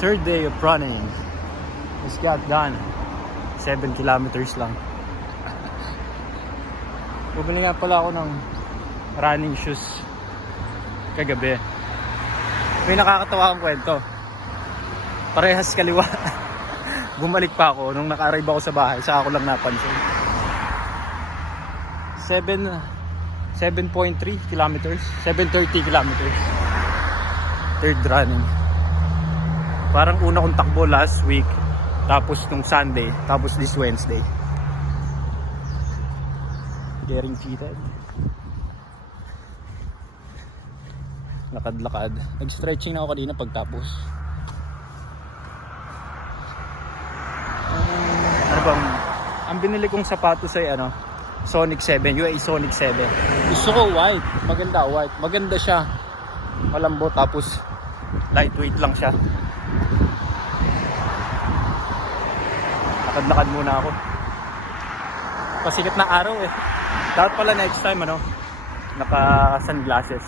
Third day of running. Just got done. 7 kilometers lang. Bumili nga pala ako ng running shoes kagabi. May nakakatawa akong kwento. Parehas kaliwa. Bumalik pa ako nung naka-arrive ako sa bahay, saka ako lang napansin. 7.3 kilometers, 7.30 kilometers. Third running. Parang una kong takbo last week, tapos nung Sunday, tapos this Wednesday. Getting seated. Lakad-lakad. Nag-stretching na ako kanina pagtapos. Ano bang, ang binili kong sapatos ay Sonic 7, UA Sonic 7. Gusto ko white, maganda white. Maganda siya. Malambot tapos lightweight lang siya. Lakad-lakad muna ako. Pasikat na araw eh. Dapat pala next time naka sunglasses.